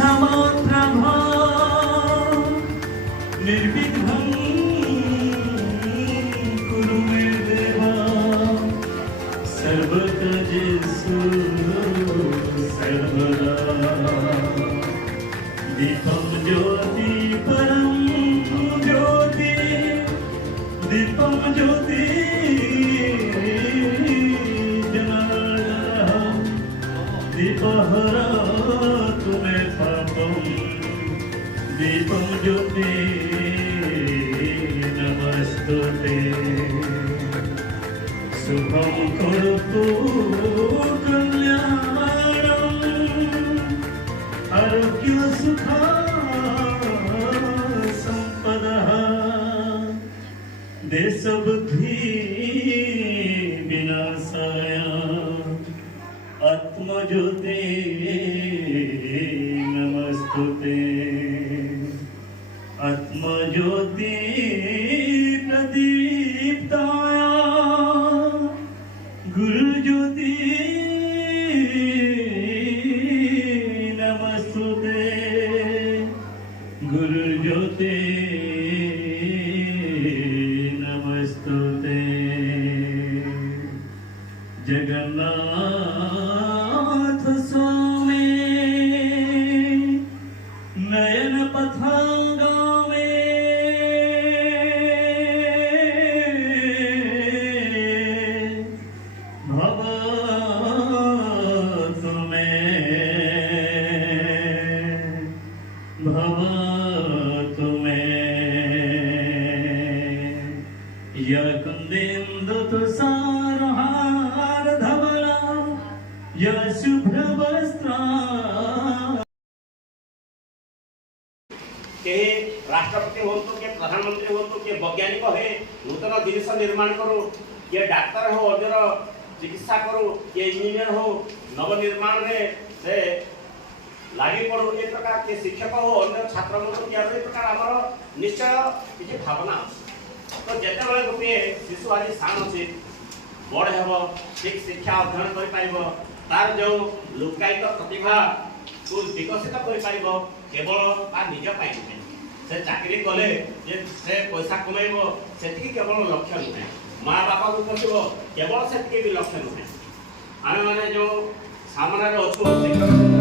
समाप्रभा निर्विघ्नं कुरु मे देवा सर्वकार्येषु सर्वदा दीपं ज्योति परं ज्योति दीपं ज्योति जनार्दनः दीपहरतु मे पापं दीपं ज्योति नमस्तुते शुभं करोतु कल्याणम् आरोग्य सुख संपदः देश बुद्धि विनाशाय आत्मज्योति नमस्तुते आत्मज्योति प्रदीप्ताय गुरुज्योति नमस्तुते गुरुज्योति नमस्तुते जगन्नाथ स्वामी नयन पथागामी भवतु मे भवतु मे या कुन्देन्दु तुषारहार धवला या शुभ्रवस्त्रा के राष्ट्रपति हो तो के प्रधानमंत्री हो तो के वैज्ञानिक हे नूतन जिनिस निर्माण करो के डाक्तर हो अन्यर चिकित्सा करो के इंजीनियर हो नवनिर्माण रे से लागि पड़ो ए प्रकार के शिक्षक हो अन्य छात्र मन के ए प्रकार हमर निश्चय किछि भावना तो जेते बेले गोटे शिशु आज स्थान अछि बड़ हेबो ठीक शिक्षा अध्ययन करि पाइबो तार जो लुकायित प्रतिभा को विकसित करि पाइबो केवल आ निज पाइ से चाकरी कले जे से पैसा कमाइबो सेति केवल लक्ष्य नुहे माँ बापा को पोषिबो केवल सेति भी लक्ष्य नुहे आमे माने जो सामने अच्छो